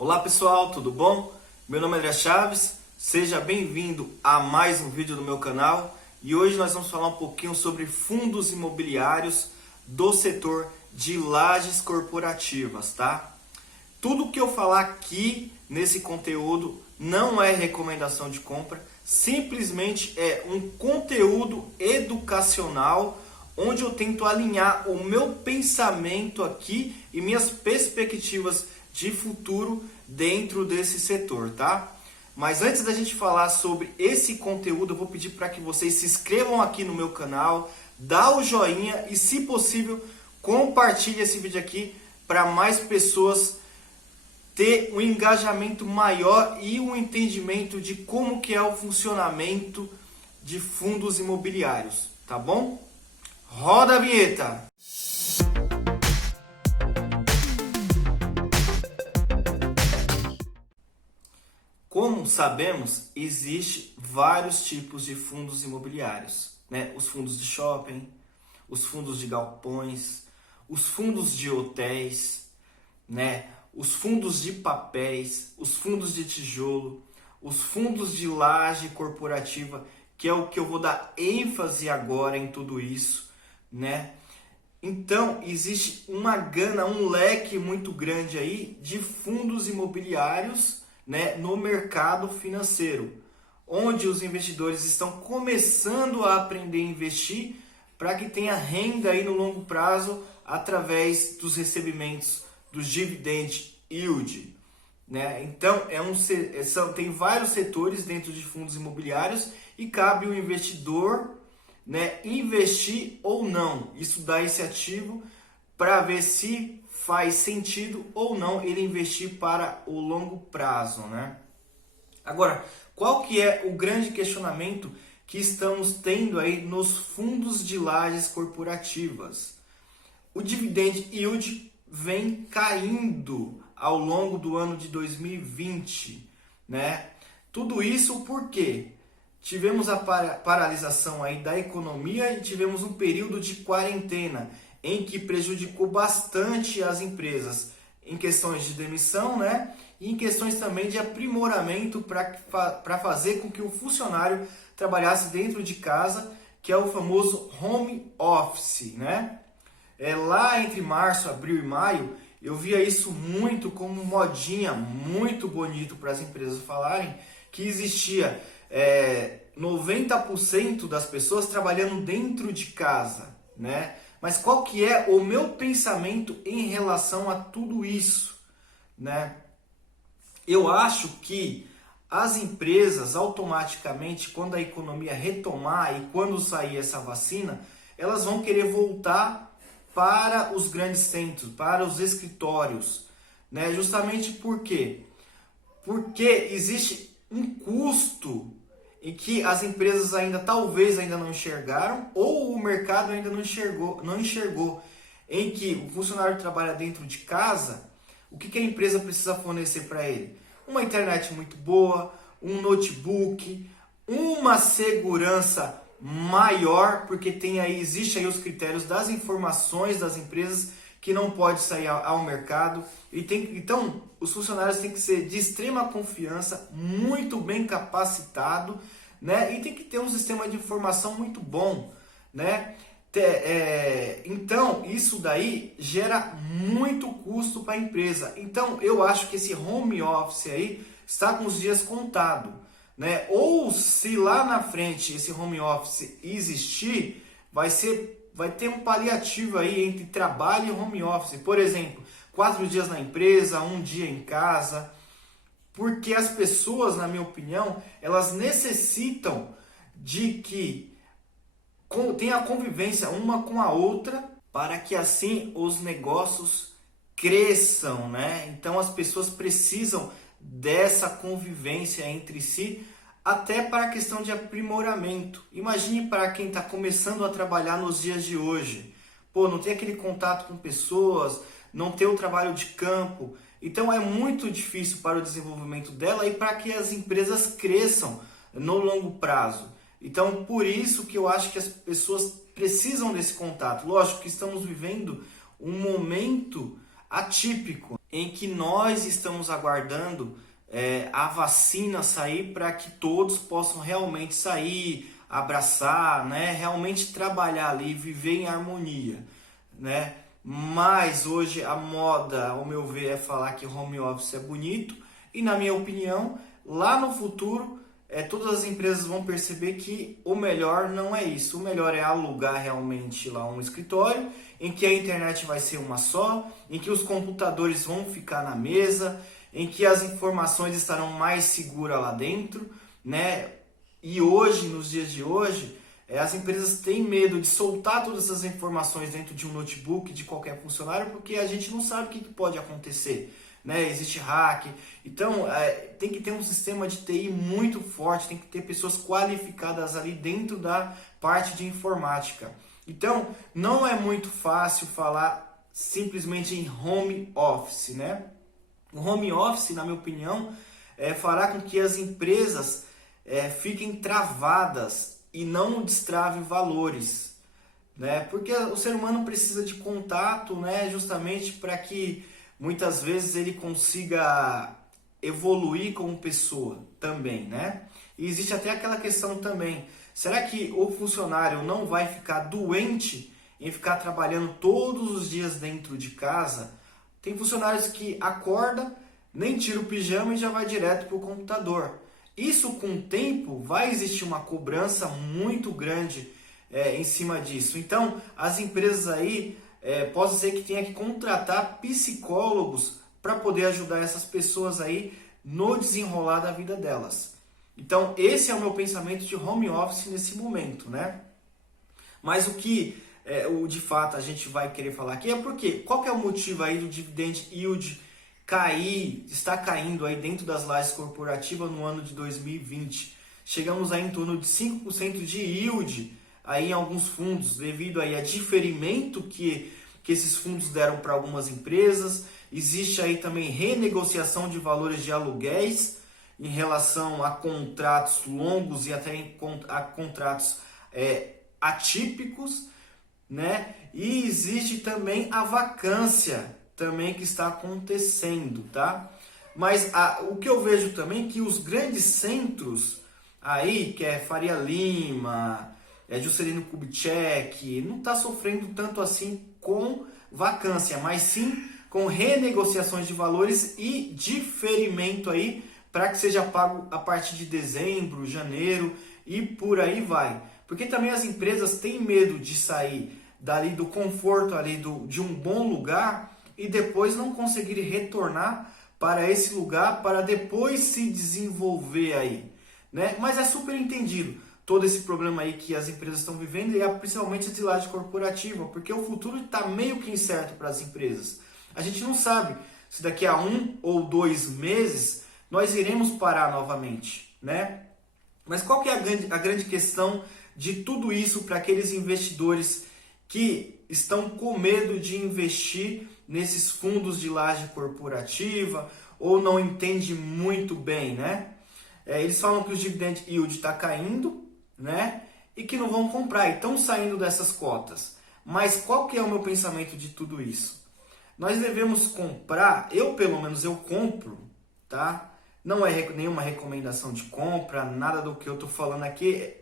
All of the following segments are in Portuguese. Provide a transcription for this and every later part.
Olá pessoal, tudo bom? Meu nome é André Chaves, seja bem-vindo a mais um vídeo do meu canal e hoje nós vamos falar um pouquinho sobre fundos imobiliários do setor de lajes corporativas, tá? Tudo que eu falar aqui nesse conteúdo não é recomendação de compra, simplesmente é um conteúdo educacional onde eu tento alinhar o meu pensamento aqui e minhas perspectivas de futuro dentro desse setor, tá? Mas antes da gente falar sobre esse conteúdo, eu vou pedir para que vocês se inscrevam aqui no meu canal, dá o joinha e, se possível, compartilhe esse vídeo aqui para mais pessoas ter um engajamento maior e um entendimento de como que é o funcionamento de fundos imobiliários, tá bom? Roda a vinheta! Como sabemos, existe vários tipos de fundos imobiliários, né? Os fundos de shopping, os fundos de galpões, os fundos de hotéis, né? Os fundos de papéis, os fundos de tijolo, os fundos de laje corporativa, que é o que eu vou dar ênfase agora em tudo isso, né? Então, existe uma gama, um leque muito grande aí de fundos imobiliários, né, no mercado financeiro, onde os investidores estão começando a aprender a investir para que tenha renda aí no longo prazo através dos recebimentos dos dividend yield, né? Então, tem vários setores dentro de fundos imobiliários e cabe ao investidor, né, investir ou não, estudar esse ativo para ver se faz sentido ou não ele investir para o longo prazo, né? Agora, qual que é o grande questionamento que estamos tendo aí nos fundos de lajes corporativas? O dividend yield vem caindo ao longo do ano de 2020, né? Tudo isso porque tivemos a paralisação aí da economia e tivemos um período de quarentena em que prejudicou bastante as empresas em questões de demissão, né? E em questões também de aprimoramento para fazer com que o funcionário trabalhasse dentro de casa, que é o famoso home office, né? Lá entre março, abril e maio, eu via isso muito como modinha, muito bonito para as empresas falarem, que existia 90% das pessoas trabalhando dentro de casa, né? Mas qual que é o meu pensamento em relação a tudo isso, né? Eu acho que as empresas automaticamente, quando a economia retomar e quando sair essa vacina, elas vão querer voltar para os grandes centros, para os escritórios, né? Justamente por quê? Porque existe um custo em que as empresas talvez ainda não enxergaram ou o mercado ainda não enxergou, em que o funcionário trabalha dentro de casa, o que a empresa precisa fornecer para ele? Uma internet muito boa, um notebook, uma segurança maior, porque existe aí os critérios das informações das empresas que não pode sair ao mercado. Então, os funcionários têm que ser de extrema confiança, muito bem capacitado, né? E tem que ter um sistema de informação muito bom, né? Então, isso daí gera muito custo para a empresa. Então, eu acho que esse home office aí está com os dias contados, né? Ou se lá na frente esse home office existir, vai ter um paliativo aí entre trabalho e home office. Por exemplo, 4 dias na empresa, 1 dia em casa. Porque as pessoas, na minha opinião, elas necessitam de que tenha convivência uma com a outra para que assim os negócios cresçam, né? Então as pessoas precisam dessa convivência entre si, até para a questão de aprimoramento. Imagine para quem está começando a trabalhar nos dias de hoje. Pô, não tem aquele contato com pessoas, não tem o trabalho de campo. Então é muito difícil para o desenvolvimento dela e para que as empresas cresçam no longo prazo. Então por isso que eu acho que as pessoas precisam desse contato. Lógico que estamos vivendo um momento atípico, em que nós estamos aguardando a vacina sair para que todos possam realmente sair, abraçar, né? Realmente trabalhar ali, viver em harmonia, né? Mas hoje a moda, ao meu ver, é falar que home office é bonito e, na minha opinião, lá no futuro todas as empresas vão perceber que o melhor não é isso. O melhor é alugar realmente lá um escritório em que a internet vai ser uma só, em que os computadores vão ficar na mesa, em que as informações estarão mais seguras lá dentro, né? E hoje, nos dias de hoje, as empresas têm medo de soltar todas essas informações dentro de um notebook de qualquer funcionário, porque a gente não sabe o que pode acontecer, né? Existe hack, então tem que ter um sistema de TI muito forte, tem que ter pessoas qualificadas ali dentro da parte de informática. Então, não é muito fácil falar simplesmente em home office, né? O home office, na minha opinião, fará com que as empresas fiquem travadas e não destravem valores, né? Porque o ser humano precisa de contato, né? Justamente para que muitas vezes ele consiga evoluir como pessoa também, né? E existe até aquela questão também, será que o funcionário não vai ficar doente em ficar trabalhando todos os dias dentro de casa? Tem funcionários que acorda, nem tira o pijama e já vai direto para o computador. Isso, com o tempo, vai existir uma cobrança muito grande em cima disso. Então, as empresas aí, pode ser que tenha que contratar psicólogos para poder ajudar essas pessoas aí no desenrolar da vida delas. Então, esse é o meu pensamento de home office nesse momento, né? Mas o que de fato a gente vai querer falar aqui é porque qual que é o motivo aí do dividend yield está caindo aí dentro das lajes corporativas no ano de 2020. Chegamos aí em torno de 5% de yield aí em alguns fundos, devido aí a diferimento que esses fundos deram para algumas empresas. Existe aí também renegociação de valores de aluguéis em relação a contratos longos e até a contratos atípicos, né? E existe também a vacância também que está acontecendo, tá? Mas o que eu vejo também é que os grandes centros aí, que é Faria Lima, Juscelino Kubitschek, não está sofrendo tanto assim com vacância, mas sim com renegociações de valores e diferimento aí para que seja pago a partir de dezembro, janeiro e por aí vai. Porque também as empresas têm medo de sair dali do conforto ali de um bom lugar e depois não conseguir retornar para esse lugar para depois se desenvolver aí, né? Mas é super entendido todo esse problema aí que as empresas estão vivendo e principalmente a de laje corporativa, porque o futuro está meio que incerto para as empresas. A gente não sabe se daqui a 1 ou 2 meses nós iremos parar novamente, né? Mas qual que é a grande questão de tudo isso para aqueles investidores que estão com medo de investir nesses fundos de laje corporativa ou não entende muito bem, né? Eles falam que o dividend yield está caindo, né? E que não vão comprar e estão saindo dessas cotas. Mas qual que é o meu pensamento de tudo isso? Nós devemos comprar, eu pelo menos eu compro, tá? Não é nenhuma recomendação de compra, nada do que eu estou falando aqui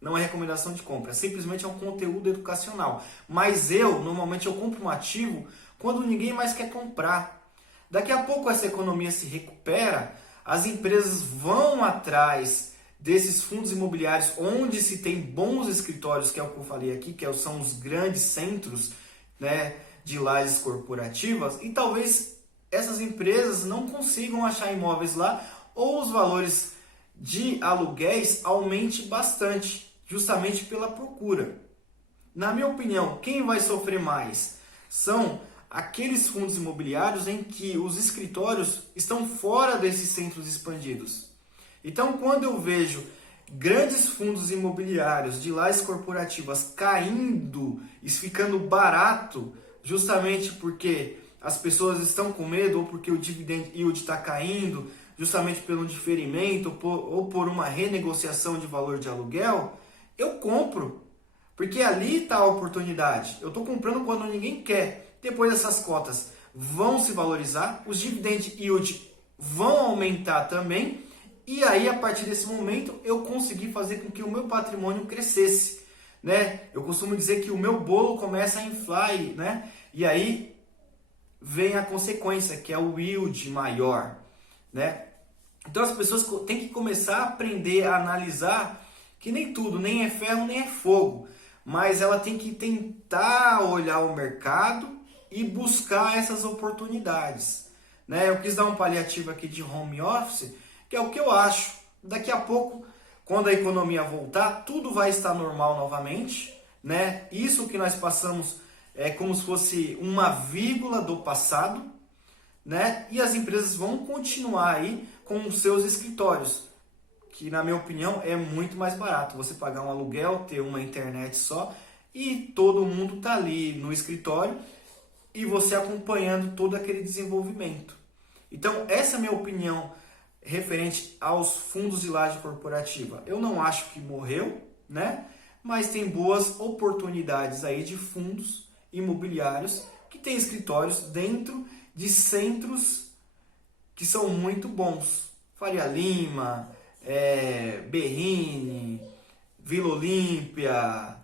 não é recomendação de compra, simplesmente é um conteúdo educacional. Mas normalmente eu compro um ativo quando ninguém mais quer comprar. Daqui a pouco essa economia se recupera, as empresas vão atrás desses fundos imobiliários onde se tem bons escritórios, que é o que eu falei aqui, que são os grandes centros, né, de lajes corporativas, e talvez essas empresas não consigam achar imóveis lá ou os valores de aluguéis aumente bastante, justamente pela procura. Na minha opinião, quem vai sofrer mais são aqueles fundos imobiliários em que os escritórios estão fora desses centros expandidos. Então, quando eu vejo grandes fundos imobiliários de lajes corporativas caindo e ficando barato, justamente porque as pessoas estão com medo ou porque o dividend yield está caindo, justamente pelo diferimento ou por uma renegociação de valor de aluguel, eu compro. Porque ali está a oportunidade. Eu estou comprando quando ninguém quer. Depois essas cotas vão se valorizar, os dividend yield vão aumentar também, e aí a partir desse momento eu consegui fazer com que o meu patrimônio crescesse, né? Eu costumo dizer que o meu bolo começa a inflar, né? E aí vem a consequência, que é o yield maior, né? Então as pessoas têm que começar a aprender a analisar que nem tudo, nem é ferro, nem é fogo, mas ela tem que tentar olhar o mercado e buscar essas oportunidades, né? Eu quis dar um paliativo aqui de home office, que é o que eu acho. Daqui a pouco, quando a economia voltar, tudo vai estar normal novamente, né? Isso que nós passamos é como se fosse uma vírgula do passado, né? E as empresas vão continuar aí com os seus escritórios, que na minha opinião é muito mais barato você pagar um aluguel, ter uma internet só e todo mundo tá ali no escritório e você acompanhando todo aquele desenvolvimento. Então essa é a minha opinião referente aos fundos de laje corporativa. Eu não acho que morreu, né? Mas tem boas oportunidades aí de fundos imobiliários que têm escritórios dentro de centros que são muito bons. Faria Lima, Berrini, Vila Olímpia,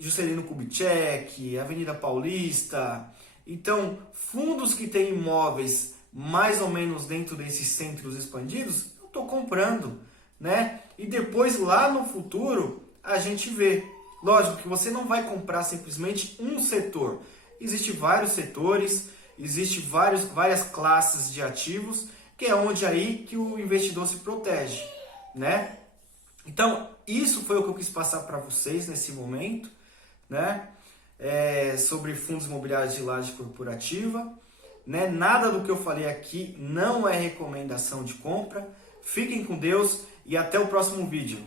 Juscelino Kubitschek, Avenida Paulista. Então, fundos que têm imóveis mais ou menos dentro desses centros expandidos, eu estou comprando, né? E depois lá no futuro a gente vê. Lógico que você não vai comprar simplesmente um setor. Existem vários setores, existem várias classes de ativos, que é onde aí que o investidor se protege, né? Então, isso foi o que eu quis passar para vocês nesse momento, né? Sobre fundos imobiliários de laje corporativa, né? Nada do que eu falei aqui não é recomendação de compra. Fiquem com Deus e até o próximo vídeo.